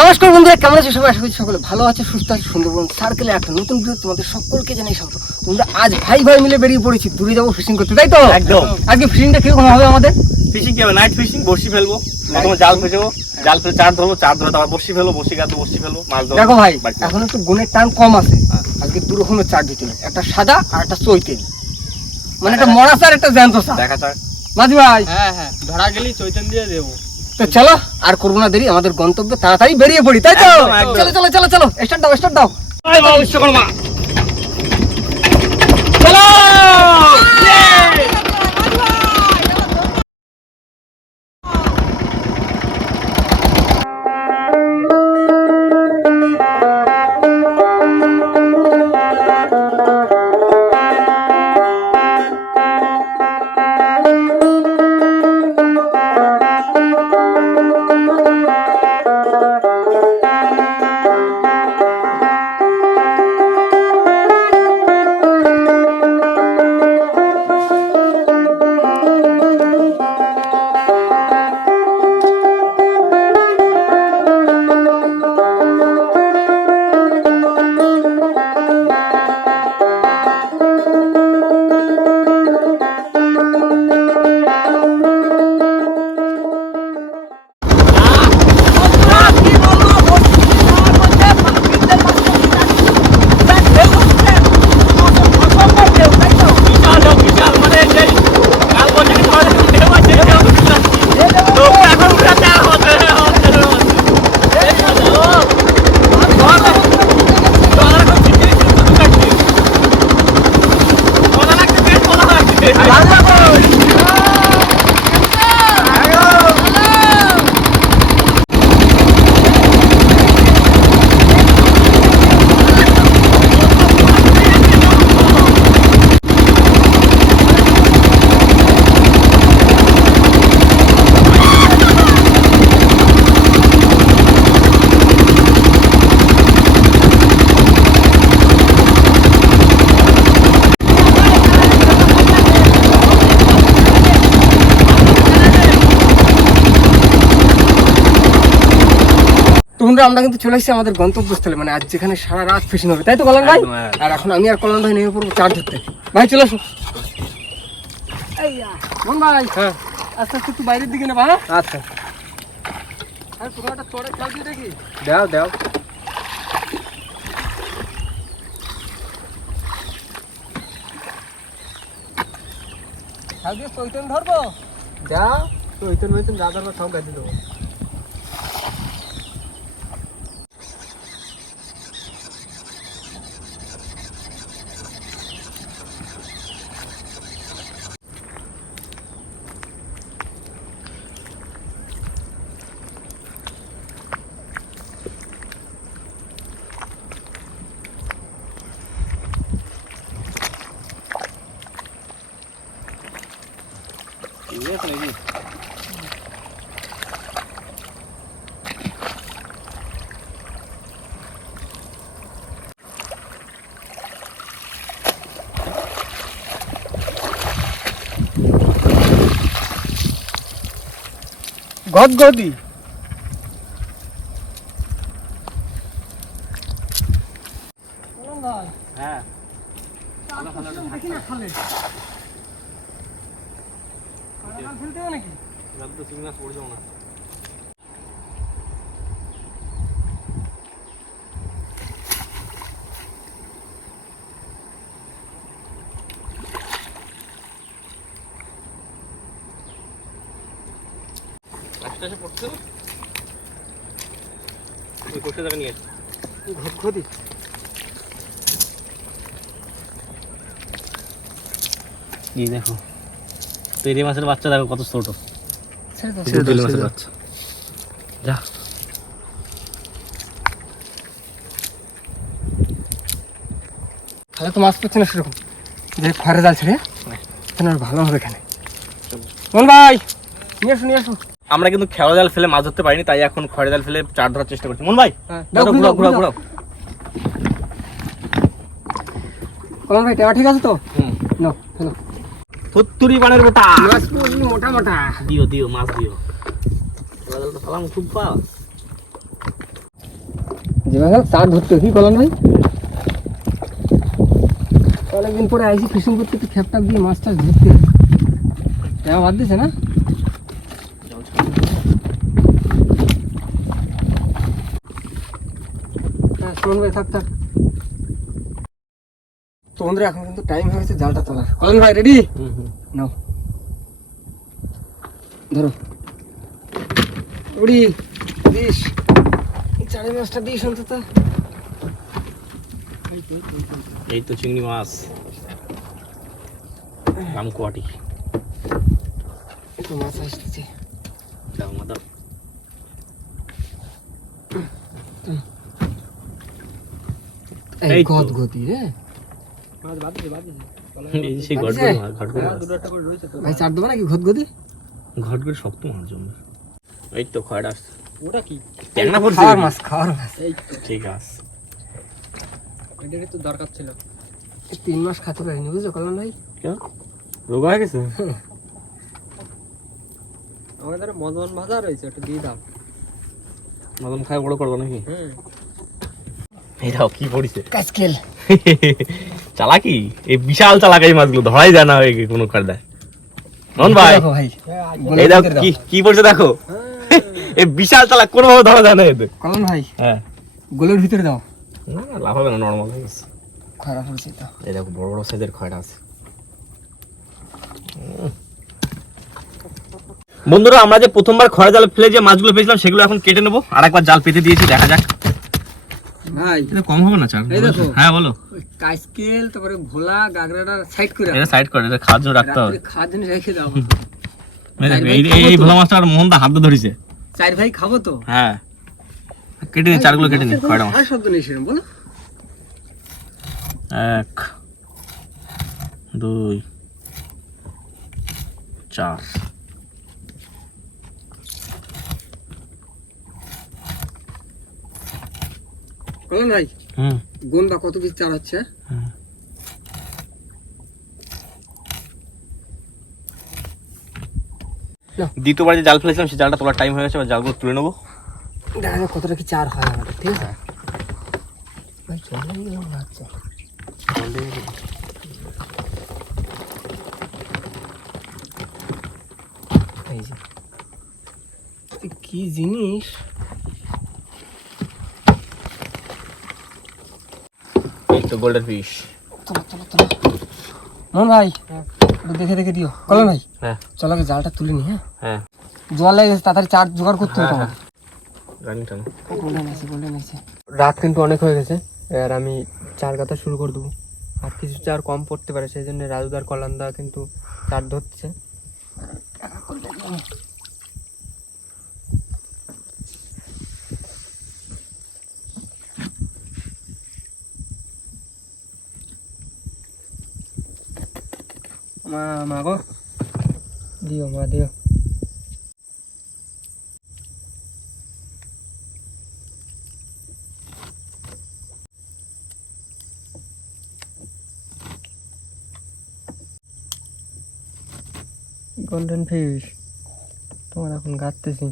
নমস্কার বন্ধুরা, কেমন আছো সবাই? আশা করছি সকলে ভালো আছে, সুস্থ আছে। সুন্দরবন সার্কেলে একটা নতুন ভিডিও তোমাদের সকলকে জানাই স্বাগত। তোমরা আজ ভাই ভাই মিলে বেরিয়ে পড়েছি, দূরে যাবো ফিশিং করতে, তাই তো? একদম। আজকে ফিশিংটা কিরকম হবে আমাদের? ফিশিং কি হবে? নাইট ফিশিং, বড়শি ফেলবো, প্রথমে জাল ফেলবো, জাল ফেলে চার ধরবো, চার ধরে তারপর বড়শি ফেলবো, বড়শি গাঁথবো, বড়শি ফেলবো, মাছ ধরবো। দেখো ভাই, এখন একটু গুণের টান কম আছে। আজকে দু রকমের চার দিতে হবে, একটা সাদা আর একটা চৈতেল, মানে একটা মরা চার, একটা জ্যান্ত চার। দেখা যাক। মাঝি ভাই, হ্যাঁ ধরা গেলেই চৈতন্য দিয়ে দেবো। তো চলো আর করবো না দেরি, আমাদের গন্তব্যে তাড়াতাড়ি বেরিয়ে পড়ি, তাই তো? একদম, একদম। চলো চলো চলো চলো, স্টার্ট দাও স্টার্ট দাও। বিশ্বকর্মা চলো। বন্ধুরা, আমরা কিন্তু চলে এসেছি আমাদের গন্তব্যস্থলে, মানে আজ যেখানে সারা রাত ফিশিং হবে, তাই তো কল্যাণ ভাই? একদম, হ্যাঁ। আর এখন আমি আর কল্যাণ ভাই নেমে পড়বো চার ধরতে। ভাই চলে আসো। মন ভাই, হ্যাঁ আস্তে আস্তে একটু বাইরের দিকে নেবা। হ্যাঁ আচ্ছা, আর তোমরা একটা চড়ে খেয়াল দিয়ে দেখি। দাও দাও। খেয়াল দিয়ে চৈতন্য ধরবো। যা চৈতন্য হইতেন যা ধরবো সব গাছি দেবো। গদগদি হ্যাঁ দেখি না খালে ফেলতে হবে নাকি? তো চিংড়ি মাছ পড়ে যাবো না। আশপাশে পড়ছে না? ওই কোষে জায়গা নিয়ে আসি। গদগদি এই দেখো পেরি মাছের বাচ্চা, দেখো কত ছোট। ছেড়ে দাও, পেরি মাছের বাচ্চা। যা তাহলে তো মাছ পড়ছে না সেরকম। যে ঘরে জাল ছেড়ে কেন ভালো হবে এখানে। মন ভাই, নিয়ে আসুন নিয়ে আসুন। আমরা কিন্তু খেওয়া জাল ফেলে মাছ ধরতে পারিনি, তাই এখন খড়ে জাল ফেলে চার ধরার চেষ্টা করছি। মন ভাই হ্যাঁ, ঘুরাও ঘুরাও, ঘুরাও ঘুরাও। ঘুরাও। কলম ভাই টেবা ঠিক আছে তো? হুম, নাও হ্যালো। থুত্তুরি বানের বোটা। মাছ পড়লি মোটা মোটা। দিও দিও মাছ দিও। খেওয়া জালটা সালাম খুব পা। এবার চার ধরতে কি করলাম ভাই, অনেকদিন পরে আইসি ফিশিং করতে, একটু খেপ টাপ দিয়ে মাছ টাছ ধরতে। বাদ দিছে না? হ্যাঁ শোন ভাই, থাক থাক। তো বন্ধুরা এখন কিন্তু টাইম হয়ে গেছে জালটা তোলার। কলেন ভাই রেডি? নাও ধরো, উড়ি দিস, চারে মাছটা দিস অন্তত। এই তো চিংড়ি মাছ, রামকুয়াটি। একটু মাছ আসতেছে। এই গদগদি রে মাছ বাদ দিছে, বাদ দিছে। এই যে সেই ঘটঘট মাছ, ঘটঘট মাছ। দুটো একটা করে রয়েছে তো। ভাই চার দেবো নাকি গদগদি? ঘটঘট শক্ত মাছ জন্য। এই তো খয়রা আসছে। ওটা কি? ট্যাংরা পড়ছে। খাওয়ার মাছ, খাওয়ার মাছ। এই তো, ঠিক আছে। এটারই তো দরকার ছিল। 3 মাস খাতে পারিনি বুঝছো কল্যাণ ভাই। কেন রোগ হয়ে গেছে? আমাদের মদন ভাজা রয়েছে, একটু দিয়ে দাও। মদন খায় বড় করবো নাকি? হুম, এই দাও কি পড়িছে। কাজকেল চালাকি, এই বিশাল চালাক এই মাছগুলো ধরাই যায় না এই কোনো কায়দায়। নন ভাই, দেখো ভাই, এই দাও কি কি পড়ছে দেখো। এই বিশাল চালাক কোনোভাবে ধরা যায় না এদের। কল্যাণ ভাই হ্যাঁ, গোলের ভিতরে দাও। না লাভ হবে না, নর্মাল হয়ে গেছে। খারাপ হয়েছে তো। এই দেখো বড় বড় সাইজের খয়রা আছে। বন্ধুরা আমরা যে প্রথমবার খয়রা জাল ফেলে যে মাছগুলো পেয়েছিলাম সেগুলো এখন কেটে নেবো, আর একবার জাল পেতে দিয়েছি, দেখা যাক। ভাই এটা কম হবে না চার? এই দেখো। হ্যাঁ বলো। ওই কাজকেল তারপরে ভোলা গাগরাটা সাইড করে এটা সাইড করে, এটা খাওয়ার জন্য রাখতে হবে। রাত্রে খাওয়ার জন্য রেখে দাও। এই দেখো, এই ভোলা মাছটা আর মোহনদা হাত দিয়ে ধরেছে। চার ভাই খাবো তো। হ্যাঁ কেটে নি, চারগুলো কেটে নি খয়রা মাছ। আর শব্দ নেই সেরকম বলো। 1 2 4 কল্যাণ ভাই হুম গুণ বা কত পিস চার হচ্ছে? দ্বিতীয়বার যে জাল ফেলেছিলাম সেই জালটা তোলার টাইম হয়ে গেছে, এবার জালগুলো তুলে নেবো। দেখা যাক কতটা কি চার হয় আমাদের, ঠিক আছে ভাই। চলে গেলাম আচ্ছা, এই যে এ কি জিনিস। এই তো গোল্ডেন ফিশ। চলো চলো চলো মোহন ভাই, একটু দেখে দেখে দিও। কল্যাণ ভাই হ্যাঁ চলো আগে জালটা তুলে নি। হ্যাঁ হ্যাঁ, জল লেগে গেছে, তাড়াতাড়ি চার জোগাড় করতে হবে হ্যাঁ, তোমার। রানিং টানো। গোল্ডেন আছে, গোল্ডেন আছে। রাত কিন্তু অনেক হয়ে গেছে, আর আমি চার কাটা শুরু করে দেবো। আর কিছু চার কম পড়তে পারে, সেই জন্য রাজুদার কল্যাণদা কিন্তু চার ধরছে। মা গো দিও, মা দিও। গোল্ডেন ফিশ তোমার এখন গাঁততেছি,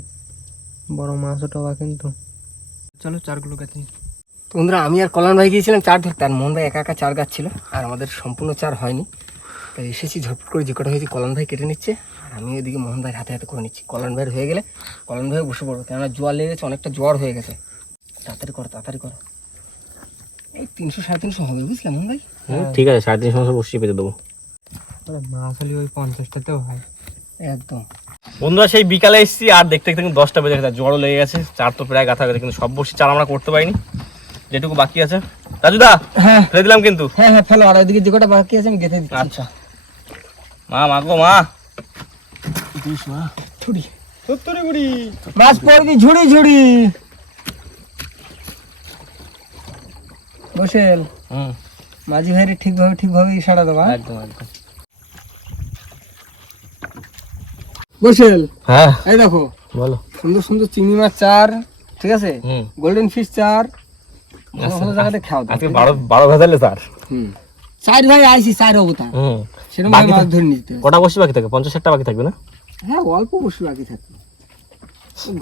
বড় মাছ ওটা কিন্তু। চলো চারগুলো গাঁথি। বন্ধুরা আমি আর কল্যাণ ভাই গিয়েছিলাম চার ধরতে, আর মোহন ভাই একা একা চার গাছ ছিল, আর আমাদের সম্পূর্ণ চার হয়নি। তাই এসেছি ঝটপট করে, যে কটা হয়েছে কল্যাণ ভাই কেটে নিচ্ছে, আর আমি ওইদিকে মোহন ভাই হাতে হাতে করে নিচ্ছি। কল্যাণ ভাইয়ের হয়ে গেলে কল্যাণ ভাই বসে পড়বো, কেননা জোয়ার লেগে গেছে, অনেকটা জ্বর হয়ে গেছে। তাড়াতাড়ি করো, তাড়াতাড়ি করো। এই 300 350 হবে বুঝলাম মোহন ভাই। ঠিক আছে, 350 বসিয়ে পেতে দেবো। মাছ হলে ওই 50টাতেও হয় একদম। বন্ধুরা সেই বিকালে এসেছি, আর দেখতে দেখতে কিন্তু 10টা বেজে গেছে, জ্বরও লেগে গেছে, চার তো প্রায় গাথা গেছে, কিন্তু সব বসি চার আমরা করতে পারিনি, যেটুকু বাকি আছে। রাজুদা হ্যাঁ ফেলে দিলাম কিন্তু। হ্যাঁ হ্যাঁ ফেলো, আর ওইদিকে যে কটা বাকি আছে আমি গেঁথে দিচ্ছি। আচ্ছা মা, মা গো মা, দিস মা, ছুরি 70 গুড়ি মাছ পড়বি ঝুড়ি ঝুড়ি। বসেল হুম মাঝি ভাইয়ের ঠিকভাবে ইশারা দেবা। একদম একদম। বসেল হ্যাঁ এই দেখো বলো। সুন্দর সুন্দর চিংড়ি মাছ চার, ঠিক আছে, হুম গোল্ডেন ফিশ চার, ভালো ভালো জায়গাতে খাও দাও। আজকে 12 ভেজালে স্যার। হুম চার ভাই আইছি, চার হবো তা হুম সেরকম বাকি মাছ ধরে নিতে হবে। কটা বসি বাকি থাকে? 50-60টা বাকি থাকবে না? হ্যাঁ অল্প বসে বাকি থাকবে,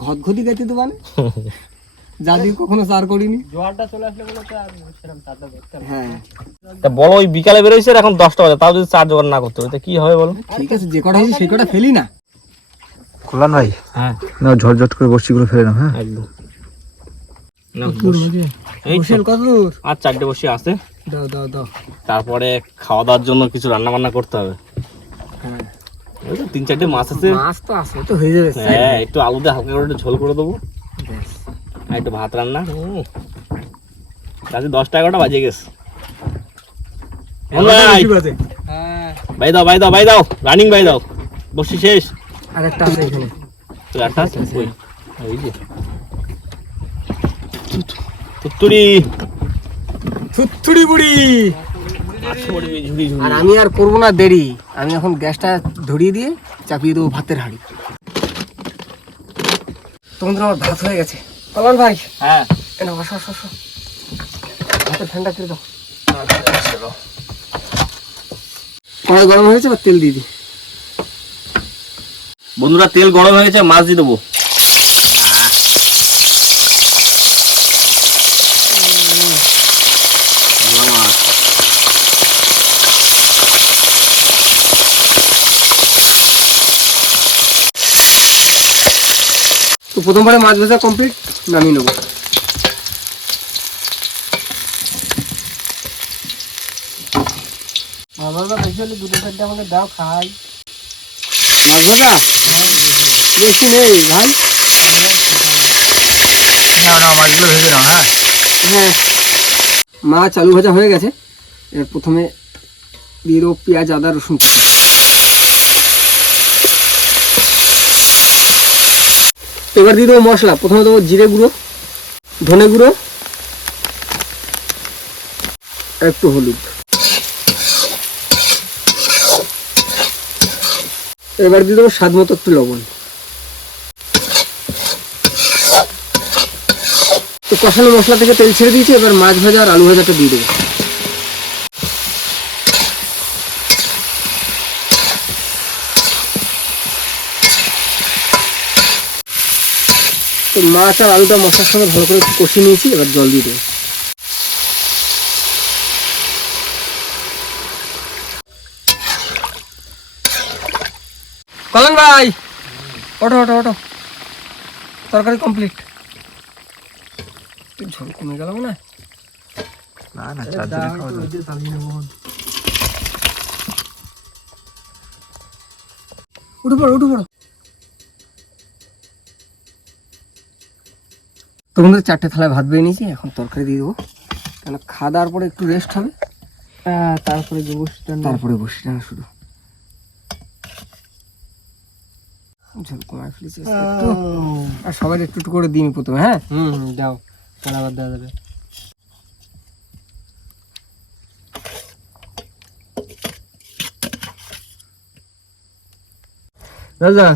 ঘটঘটি গাইতে তো মানে জাল দিয়ে কখনো চার করিনি। জোয়ারটা চলে আসলে বলে তো আর সেরকম চারটা করতে হবে। হ্যাঁ তা বলো ওই বিকালে বেরোইছে এখন 10টা বাজে, তাও যদি চার জোগাড় না করতে হবে তা কি হবে বলো? ঠিক আছে, যে কটা হয়েছে সেই কটা ফেলি না। কল্যাণ ভাই, হ্যাঁ না ঝটঝট করে বর্ষিগুলো ফেলে নাও। হ্যাঁ, একদম। বসেল কত দূর? আর 4টে বসি আছে, দাও দাও দাও। তারপরে খাওয়া দাওয়ার জন্য কিছু রান্না বান্না করতে হবে। হ্যাঁ, ওই তো 3-4টে মাছ আছে। মাছ তো আছে, তো হয়ে যাবে। হ্যাঁ, একটু আলু দিয়ে হালকা করে একটু ঝোল করে দেবো, ব্যাস। আর একটু ভাত রান্না। রাতে 10টা-11টা বাজে গেছে। ভাই হ্যাঁ বাই দাও, বাই দাও, বাই দাও, রানিং বাই দাও, বসি শেষ। আরেকটা আছে এখানে। তো একটা আছে ওই ওই যে তুত্তুড়ি থুতথুড়ি বুড়ি। ঝুড়ি ঝুড়ি। আর আমি আর করবো না দেরি, আমি এখন গ্যাসটা ধরিয়ে দিয়ে চাপিয়ে দেবো ভাতের হাঁড়ি। তোমাদের আমার ভাত হয়ে গেছে। কল্যাণ ভাই, হ্যাঁ এনে বসো বসো বসো। ভাতের ঠান্ডা করে দাও। কড়াই গরম হয়েছে, বা তেল দিয়ে দিই। বন্ধুরা তেল গরম হয়ে গেছে, মাছ দিয়ে দেবো। তো প্রথমবারে মাছ ভাজা কমপ্লিট, নামিয়ে নেবো। আমার বেশি হলে দুটো চারটে আমাকে দাও, খাই। মাছ ভাজা বেশি নেই ভাই। না মাছগুলো ভেজে নাও। হ্যাঁ, হ্যাঁ, মাছ আলু ভাজা হয়ে গেছে। এর প্রথমে দিয়ে দেবো পেঁয়াজ, আদা, রসুন কুচি। এবার দিয়ে দেবো মশলা। প্রথমে দেবো জিরে গুঁড়ো, ধনে গুঁড়ো, একটু হলুদ। এবার দিয়ে দেবো স্বাদ মতো একটু লবণ। তো কষানো মশলা থেকে তেল ছেড়ে দিয়েছি, এবার মাছ ভাজা আর আলু ভাজাটা দিয়ে দেবো। তো মাছ আর আলুটা মশলার সঙ্গে ভালো করে কষিয়ে নিয়েছি, এবার জল দিয়ে দেবো। কল্যাণ ভাই, ওঠো ওঠো ওঠো, তরকারি কমপ্লিট। ঝোল কমে গেল না? না না, চারজনে খাওয়া যাবে। উঠে পড়ো উঠে পড়ো। তোমাদের 4টে থালায় ভাত বেরিয়ে নিয়েছি, এখন তরকারি দিয়ে দেবো। কেন খাওয়া দাওয়ার পরে একটু রেস্ট হবে, তারপরে যে বসিটা তারপরে বসে না শুধু। ঝোল কমায় ফেলেছি একটু, আর সবাই একটু একটু করে দিন প্রথমে। হ্যাঁ, দাও, পরে আবার দেওয়া যাবে। রাজা,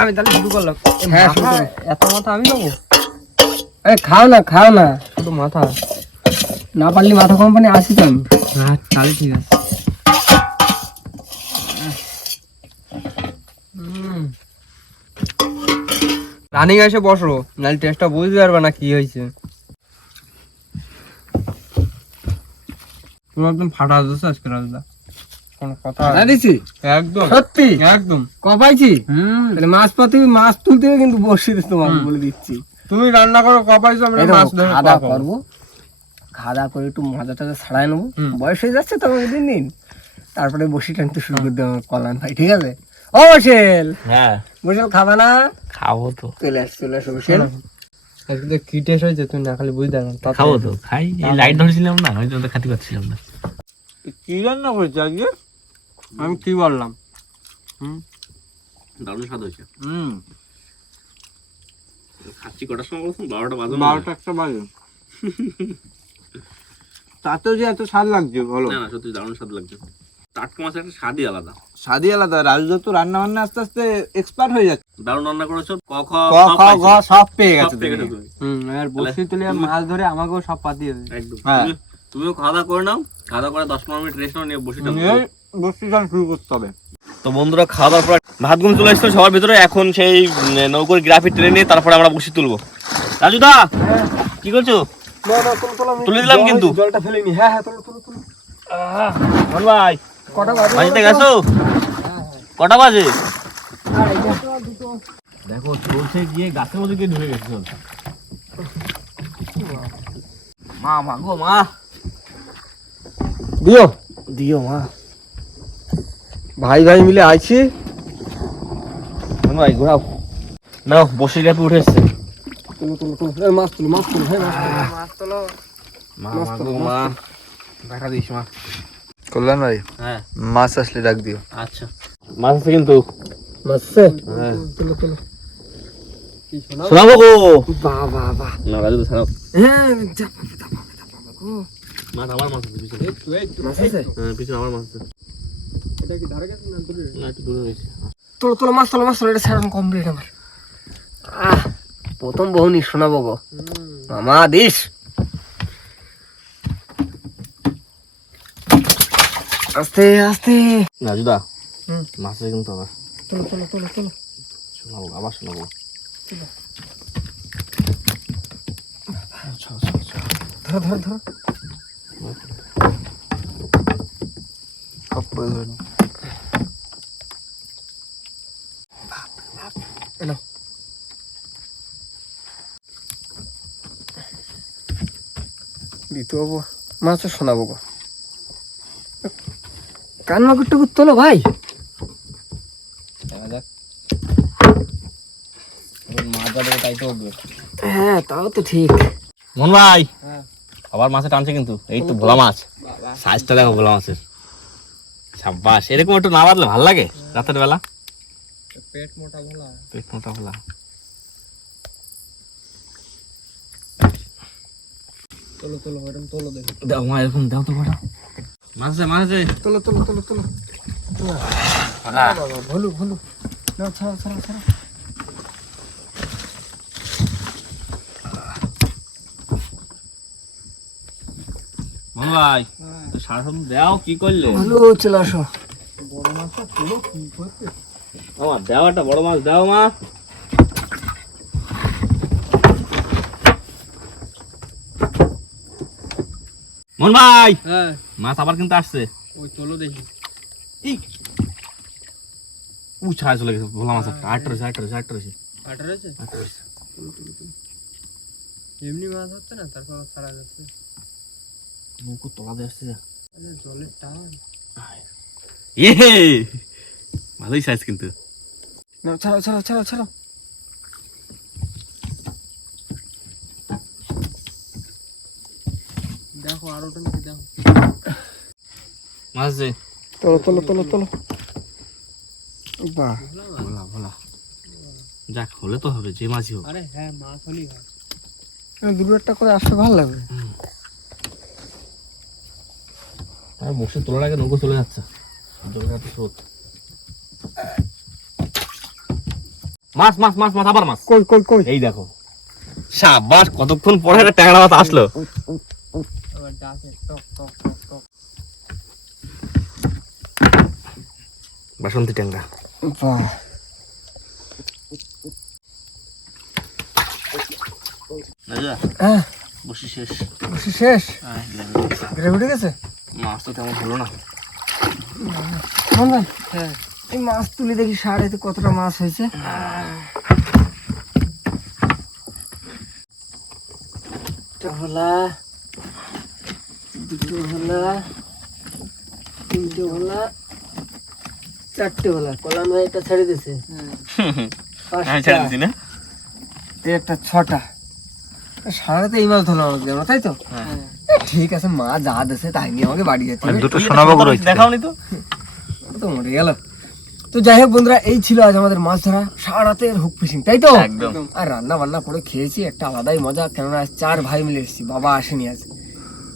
আমি তাহলে শুরু করলাম। হ্যাঁ, শুরু করো। এত মাথা আমি নেবো? খাও না খাও না, শুধু মাথা? না পারলে মাথা কোম্পানি আসি তো আমি। হ্যাঁ তাহলে ঠিক আছে। রানিং এসে বসো, নাহলে টেস্টটা বুঝতে পারবে না কি হয়েছে। তুমি একদম ফাটা দিচ্ছ আজকে রাজদা, কোনো কথা দিছি একদম সত্যি একদম কপাইছি। তাহলে মাছ পাতে মাছ তুলতে হবে কিন্তু বসে তোমাকে বলে দিচ্ছি। তুমি রান্না করো কপাইছো, আমরা মাছ ধরে খাওয়া দাওয়া করবো, খাওয়া দাওয়া করে একটু মজা টজা ছাড়াই নেবো। বয়স হয়ে যাচ্ছে তো দিন দিন, তারপরে বসি টানতে শুরু করে দেবো কল্যাণ ভাই। ঠিক আছে? ও বসেল, হ্যাঁ বসেল খাবা না? খাবো তো, চলে আসো বসেল। আজকে কি টেস্ট হয়েছে তুমি না খালি বুঝতে পারো। খাবো তো, খাই। এই লাইট ধরেছিলাম না, ওই জন্য খাতে পারছিলাম না। কি রান্না করেছে আজকে? আমি কি বললাম? দারুণ স্বাদ হয়েছে। খাচ্ছি কটার সময় বলছেন? 12টা বাজে। 12টা একটা বাজে। তাতেও যে এত স্বাদ লাগছে বলো? না না, সত্যি দারুণ স্বাদ লাগছে। টাটকা মাছের একটা স্বাদই আলাদা। স্বাদই আলাদা। রাজু তো রান্না বান্না আস্তে আস্তে এক্সপার্ট হয়ে যাচ্ছে। দারুণ রান্না করেছো। ক খ সব পেয়ে গেছে পেয়ে গেছো তুমি। আর বসি তুলে মাছ ধরে আমাকেও সব পাতিয়ে দেবে। একদম। হ্যাঁ। তুমিও খাওয়া দাওয়া করে নাও, খাওয়া দাওয়া করে 10-15 মিনিট রেস্ট নাও, নিয়ে বসে বসি গান শুরু করতে হবে। তো বন্ধুরা খাওয়া দাওয়ার পর ভাত ঘুম চলে এসেছিল সবার ভিতরে। এখন সেই নৌকোর গ্রাফি ট্রেনে নিয়ে তারপরে আমরা বসি তুলবো। রাজুদা কি করছো? তুলে দিলাম কিন্তু। জলটা ফেলেনি। হ্যাঁ হ্যাঁ, তোলো তোলো তোলো। মোহন ভাই কটা বাজে? বাড়িতে গেছো? কটা বাজে? দেখো চলছে গিয়ে গাছের মধ্যে গিয়ে ঢুকে গেছে জল। মা মা গো মা, দিও দিও মা। ভাই ভাই মিলে আইছি। মোহন ভাই ঘোরাও। নাও বসে গ্যাপে উঠে এসছে। তুলো তুলো তুলো। এই মাছ তুলো, মাছ তুলো, হ্যাঁ মাছ তুলো। মা মা গো মা, দেখা দিস মা। কল্যাণ ভাই হ্যাঁ মাছ আসলে ডাক দিও। আচ্ছা, মাছ আছে কিন্তু। মাছ আছে? হ্যাঁ তুলো তুলো। শোনাবো গো। বাহ বাহ বাহ। না রাজু তো ছাড়াও। হ্যাঁ চাপা চাপা চাপা গো। মাছ আমার মাছ আছে পিছনে। মাছ আছে? হ্যাঁ পিছনে আমার মাছ আছে। এটা কি ধারে গেছে না দূরে? না একটু দূরে রয়েছে। তোলো তোলো মাছ তোলো, মাছ তোলো। এটা ছাড়ানো কমপ্লিট আমার। প্রথম বহুনি শোনাবো গো। মামা দিস। আস্তে আস্তে। রাজুদা হুম। মাছ আছে কিন্তু আবার। তোলো তোলো তোলো তোলো। শোনাবো আবার শোনাবো। ধরো ধরো ধরো। সব করে ধরে নাও। এলো। দিতে হবো। মাছ শোনাবো গো। কান মাগুরটুকু তোলো ভাই। দেখা যাক। মাছ যা দেবে তাই তো উঠবে। হ্যাঁ তাও তো ঠিক। মোহন ভাই হ্যাঁ। আবার মাছে টানছে কিন্তু। এই তো ভোলা মাছ, সাইজটা দেখো ভোলা মাছের। সাব্বাস, এরকম একটু না বাঁধলে ভালো লাগে রাতের বেলা। পেট মোটা ভোলা। পেট মোটা ভোলা। তোলো তোলো, এরকম তোলো দেখি। দাও মা, এরকম দাও তো কটা মাছ আছে, মাছ আছে। তোলো তোলো তোলো তোলো। ভোলা। বাবা ভলু ভলু। না ছাড়া ছাড়া ছাড়া। মোহন ভাই সারা সব দাও, কি করলে? ভলু চলে আসো। বড় মাছটা তোলো কি করতে? আমার দাও একটা বড় মাছ দাও মা। মোহন ভাই হ্যাঁ, মাছ আবার কিন্তু আসছে। ওই তোলো দেখি। ছাড়া চলে গেছে ভোলা মাছ একটা। আটটা রয়েছে, আটটা রয়েছে, আটটা রয়েছে, আটা রয়েছে? আটটা রয়েছে। এমনি মাছ হচ্ছে না, তারপর ছাড়া যাচ্ছে। নৌকো তলা দিয়ে আসছে যা। আরে জলের টান। ইয়ে ভালোই সাইজ কিন্তু। না ছাড়ো ছাড়ো ছাড়ো ছাড়ো। দেখো আর ওটা নাকি দেখো। মাছ যে তোলো তোলো তোলো তোলো। বাহ। ভোলা ভোলা। যাক হলে তো হবে, যে মাছই হোক। আরে হ্যাঁ, মাছ হলেই হয়। দুটো একটা করে আসলে ভালো লাগবে। আর বসে তোলার আগে নৌকো চলে যাচ্ছে। জলের এত স্রোত। মাছ মাছ মাছ মাছ, আবার মাছ। কই কই কই। এই দেখো সাবাস, কতক্ষণ পরে একটা ট্যাংরা মাছ আসলো। আবার ডাকে টক টক টক টক। বাসন্তী ট্যাংরা। বাহ। হ্যাঁ বসি শেষ। বসে শেষ। ঘুরে উঠে গেছে। মাছ তো তেমন হলো না। কেমন ভাই? হ্যাঁ, এই মাছ তুলে দেখি সাড়েতে কতটা মাছ হয়েছে। একটা ভোলা, দুটো ভোলা, তিনটে ভোলা, চারটে ভোলা। কলাম ভাই একটা ছেড়ে দিয়েছে। আমি ছেড়ে দিছি না। একটা ছটা। সারাতে এই মাছ ধরলাম আমরা, তাই তো? ঠিক আছে, মা যা দেশে তাই নিয়ে আমাকে বাড়ি যেতে হবে। দুটো সোনাবাবু রয়েছে। দেখাওনি তো। তো মরে গেল। তো যাই হোক বন্ধুরা, এই ছিল আজ আমাদের মাছ ধরা সারা রাতের হুক ফিশিং, তাই তো? একদম। আর রান্না বান্না করে খেয়েছি, একটা আলাদাই মজা। কেননা আজ 4 ভাই মিলে এসেছি, বাবা আসেনি আজ।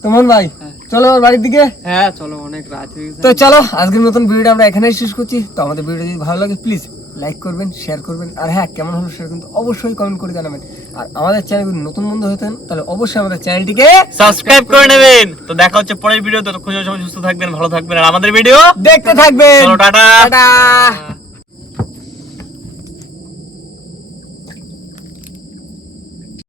তো মন ভাই চলো আমার বাড়ির দিকে। হ্যাঁ চলো, অনেক রাত হয়ে গেছে। তো চলো আজকের মতন ভিডিওটা আমরা এখানেই শেষ করছি। তো আমাদের ভিডিও যদি ভালো লাগে প্লিজ লাইক করবেন, শেয়ার করবেন, আর হ্যাঁ কেমন হলো সেটা কিন্তু অবশ্যই কমেন্ট করে জানাবেন। আর আমাদের চ্যানেল যদি নতুন বন্ধু হতেন তাহলে অবশ্যই আমাদের চ্যানেলটিকে সাবস্ক্রাইব করে নেবেন। তো দেখা হচ্ছে পরের ভিডিও। ততক্ষণ সবাই সুস্থ থাকবেন, ভালো থাকবেন, আর আমাদের ভিডিও দেখতে থাকবেন। চলো টাটা। টাটা।